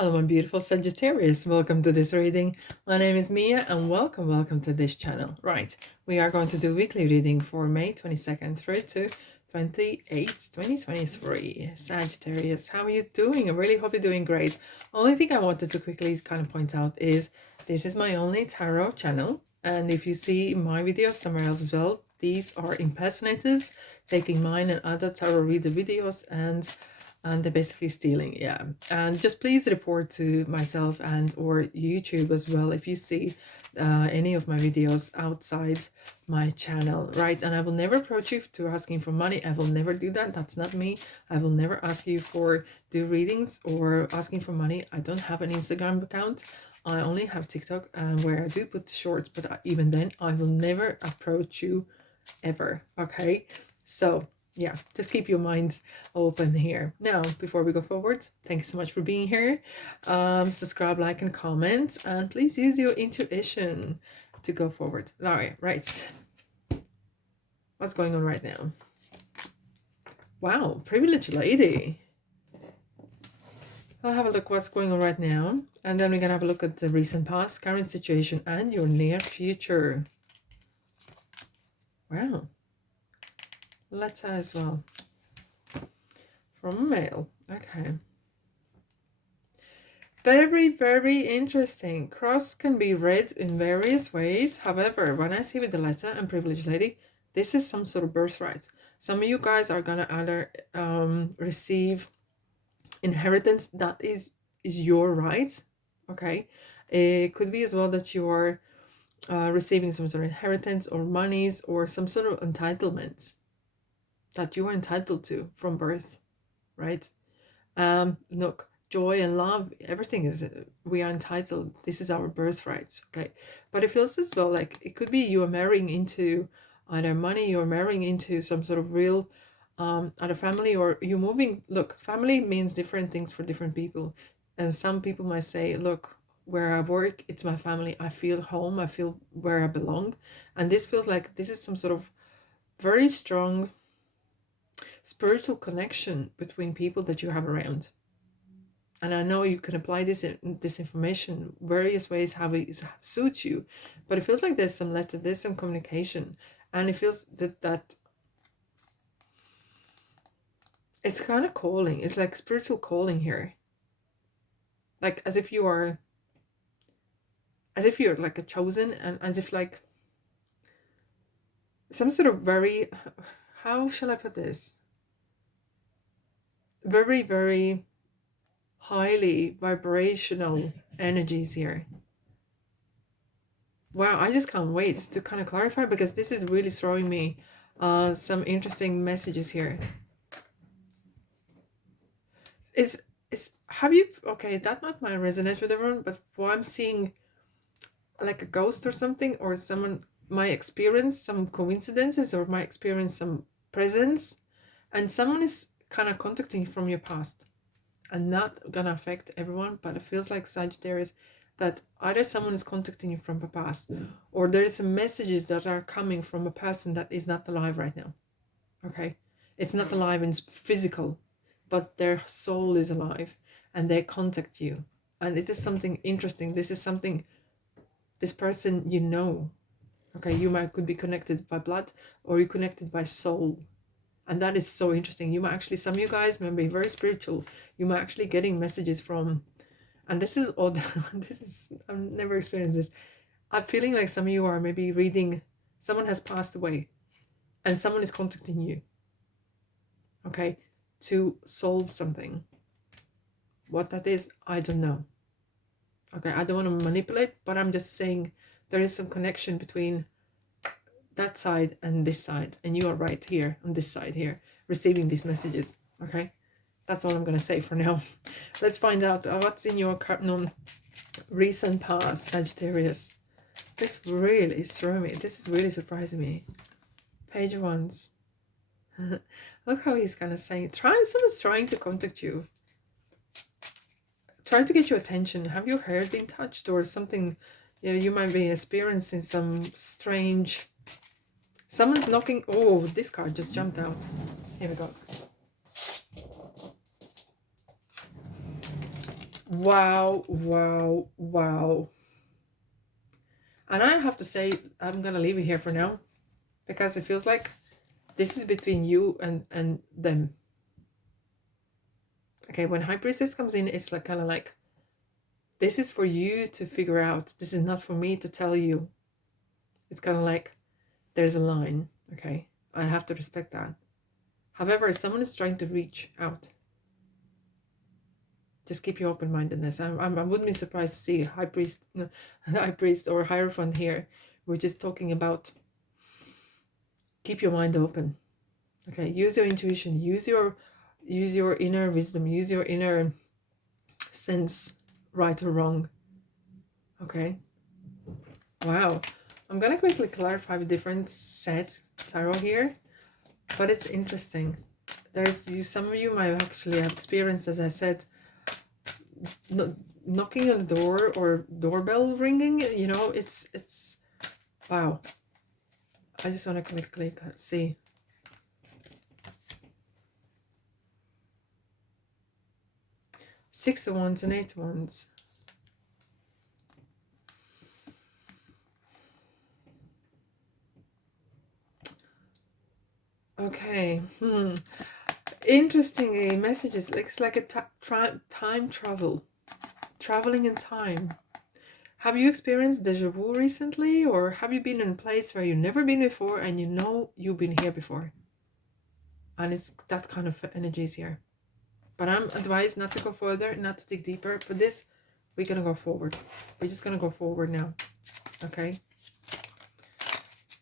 Hello, my beautiful Sagittarius. Welcome to this reading. My name is Mia and welcome to this channel. Right, we are going to do weekly reading for May 22nd through to 28th, 2023. Sagittarius, how are you doing? I really hope you're doing great. Only thing I wanted to quickly kind of point out is this is my only tarot channel. And if you see my videos somewhere else as well, these are impersonators taking mine and other tarot reader videos and they're basically stealing. Yeah, and just please report to myself and or YouTube as well if you see any of my videos outside my channel, right? And I will never approach you to asking for money. I will never do that. That's not me. I will never ask you for do readings or asking for money. I don't have an Instagram account. I only have TikTok where I do put shorts, but even then I will never approach you ever. Okay, so yeah, just keep your minds open here. Now, before we go forward, thank you so much for being here. Subscribe, like, and comment, and please use your intuition to go forward. All right. What's going on right now? Wow, privileged lady. I'll have a look what's going on right now, and then we're gonna have a look at the recent past, current situation, and your near future. Wow. Letter as well. From a male. Okay. Very, very interesting. Cross can be read in various ways. However, when I see with the letter and privileged lady, this is some sort of birthright. Some of you guys are gonna either receive inheritance that is your right. Okay. It could be as well that you are receiving some sort of inheritance or monies or some sort of entitlement that you are entitled to from birth, right? Look, joy and love, everything is, we are entitled. This is our birthrights, okay? But it feels as well like it could be you are marrying into either money, you're marrying into some sort of real other family, or you're moving. Look, family means different things for different people. And some people might say, look, where I work, it's my family. I feel home. I feel where I belong. And this feels like this is some sort of very strong spiritual connection between people that you have around. And I know you can apply this information various ways how it suits you, but it feels like there's some letter, there's some communication, and it feels that it's kind of calling. It's like spiritual calling here, like as if you're like a chosen, and as if like some sort of very, how shall I put this, very, very highly vibrational energies here. Wow, I just can't wait to kind of clarify, because this is really throwing me some interesting messages here. Have you, okay, that might resonate with everyone, but what I'm seeing, like a ghost or something, or someone might experience some coincidences, or might experience some presence, and someone is kind of contacting you from your past. And not gonna affect everyone, but it feels like Sagittarius that either someone is contacting you from the past, or there is some messages that are coming from a person that is not alive right now. Okay, it's not alive in physical, but their soul is alive, and they contact you, and it is something interesting. This is something, this person, you know. Okay, you could be connected by blood, or you connected by soul. And that is so interesting. You might actually, some of you guys may be very spiritual. You might actually getting messages from, and this is odd. This is, I've never experienced this. I'm feeling like some of you are maybe reading, someone has passed away and someone is contacting you, okay, to solve something. What that is, I don't know. Okay, I don't want to manipulate, but I'm just saying there is some connection between that side and this side, and you are right here on this side here receiving these messages. Okay, that's all I'm gonna say for now. Let's find out what's in your recent past, Sagittarius. This really is throwing me, this is really surprising me. Page of Wands. Look how he's kind of saying, someone's trying to contact you, trying to get your attention. Have your heart been touched or something? You might be experiencing some strange, someone's knocking. Oh, this card just jumped out. Here we go. Wow, wow, wow. And I have to say, I'm gonna leave it here for now, because it feels like this is between you and them. Okay, when High Priestess comes in, it's like kind of like, this is for you to figure out. This is not for me to tell you. It's kind of like there's a line. Okay, I have to respect that. However, someone is trying to reach out. Just keep your open-mindedness. I wouldn't be surprised to see High Priest, no, High Priest or Hierophant here. We're just talking about keep your mind open. Okay, use your intuition, use your inner wisdom, use your inner sense, right or wrong. Okay. Wow. I'm gonna quickly clarify the different set tarot here, but it's interesting. Some of you might actually have experienced, as I said, knocking on the door or doorbell ringing. You know, it's wow. I just want to quickly see. Six of Wands and Eight of Wands. Okay. Interestingly, messages. It's like a time travel. Traveling in time. Have you experienced deja vu recently? Or have you been in a place where you've never been before and you know you've been here before? And it's that kind of energies here. But I'm advised not to go further, not to dig deeper. But this, we're going to go forward. We're just going to go forward now. Okay?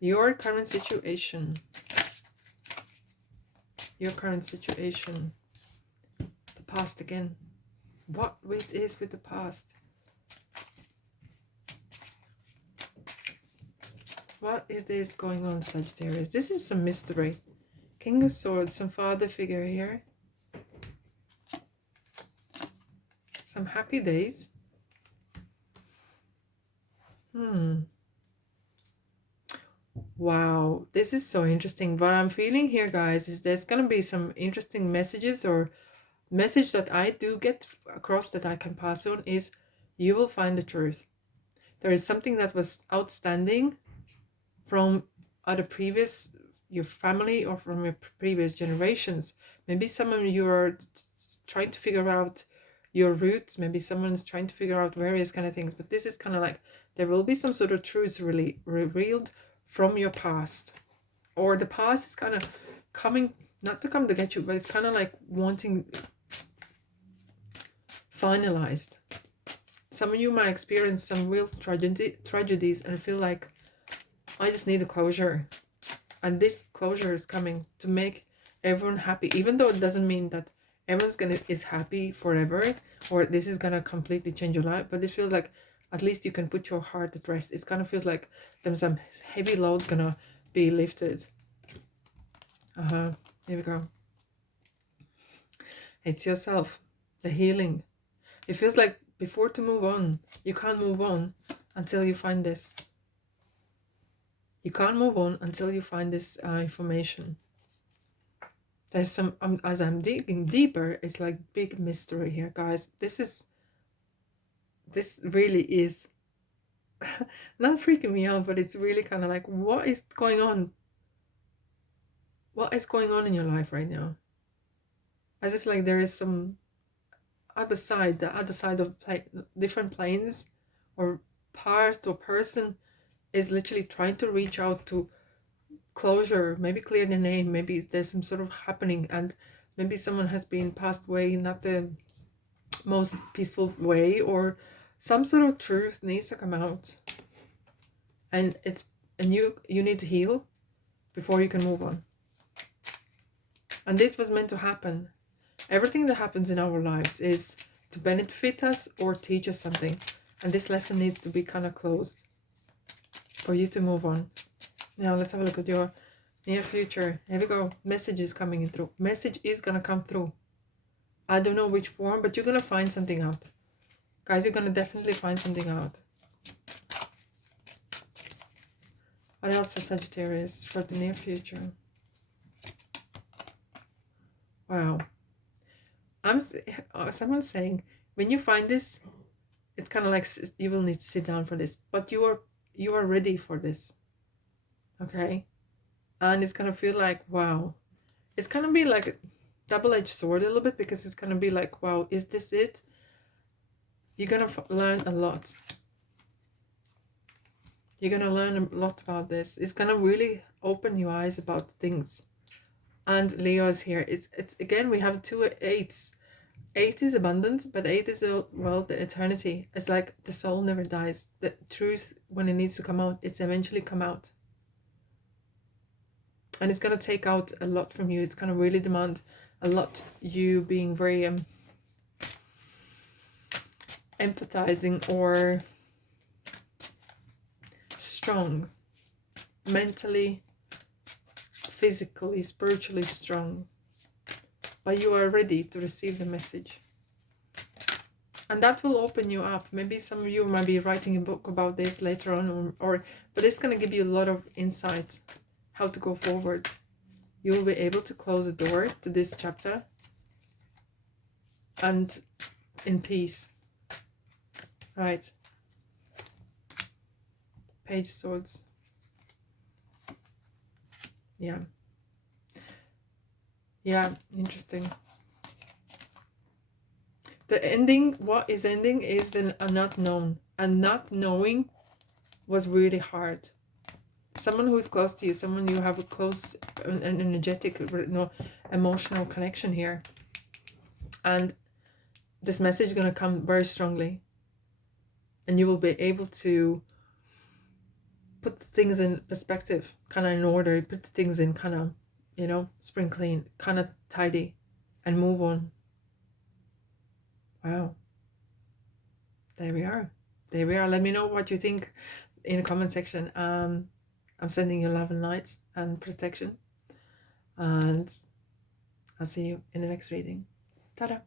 Your current situation. Your current situation. The past again. What it is with the past? What it is going on, Sagittarius? This is some mystery. King of Swords, some father figure here. Some happy days. Wow, this is so interesting. What I'm feeling here, guys, is there's going to be some interesting messages, or message that I do get across that I can pass on is you will find the truth. There is something that was outstanding from other previous, your family, or from your previous generations. Maybe some of you are trying to figure out your roots. Maybe someone's trying to figure out various kind of things. But this is kind of like there will be some sort of truth really revealed from your past, or the past is kind of coming, not to come to get you, but it's kind of like wanting finalized. Some of you might experience some real tragedies and feel like I just need a closure, and this closure is coming to make everyone happy, even though it doesn't mean that everyone's is happy forever, or this is gonna completely change your life. But this feels like at least you can put your heart at rest. It kind of feels like there's some heavy load's gonna be lifted. Here we go. It's yourself, the healing. It feels like before to move on, you can't move on until you find this. You can't move on until you find this information. There's some, as I'm digging deeper, it's like big mystery here, guys. This really is not freaking me out, but it's really kind of like, what is going on? What is going on in your life right now? As if like there is some other side, the other side of different planes, or part or person is literally trying to reach out to closure, maybe clear the name, maybe there's some sort of happening, and maybe someone has been passed away in not the most peaceful way, or some sort of truth needs to come out, and you need to heal before you can move on. And this was meant to happen. Everything that happens in our lives is to benefit us or teach us something, and this lesson needs to be kind of closed for you to move on. Now let's have a look at your near future. Here we go. Message is coming in through. Message is gonna come through. I don't know which form, but you're gonna find something out. Guys, you're gonna definitely find something out. What else for Sagittarius for the near future? Wow. Someone's saying when you find this, it's kind of like you will need to sit down for this, but you are ready for this. Okay. And it's gonna feel like, wow, it's gonna be like a double-edged sword a little bit, because it's gonna be like, wow, is this it? You're gonna learn a lot. You're gonna learn a lot about this. It's gonna really open your eyes about things. And Leo is here. It's again, we have 2 8s. 8 is abundance, but 8 is, well, the eternity. It's like the soul never dies. The truth, when it needs to come out, it's eventually come out. And it's going to take out a lot from you. It's going to really demand a lot, you being very empathizing or strong, mentally, physically, spiritually strong. But you are ready to receive the message. And that will open you up. Maybe some of you might be writing a book about this later on, but it's going to give you a lot of insight how to go forward. You will be able to close the door to this chapter and in peace. Right. Page of Swords. Yeah. Yeah, interesting. The ending, what is ending is the not known. And not knowing was really hard. Someone who is close to you, someone you have a close and energetic, emotional connection here. And this message is going to come very strongly. And you will be able to put things in perspective, kind of in order, put things in kind of, spring clean, kind of tidy, and move on. Wow. There we are. There we are. Let me know what you think in the comment section. I'm sending you love and light and protection. And I'll see you in the next reading. Ta-da.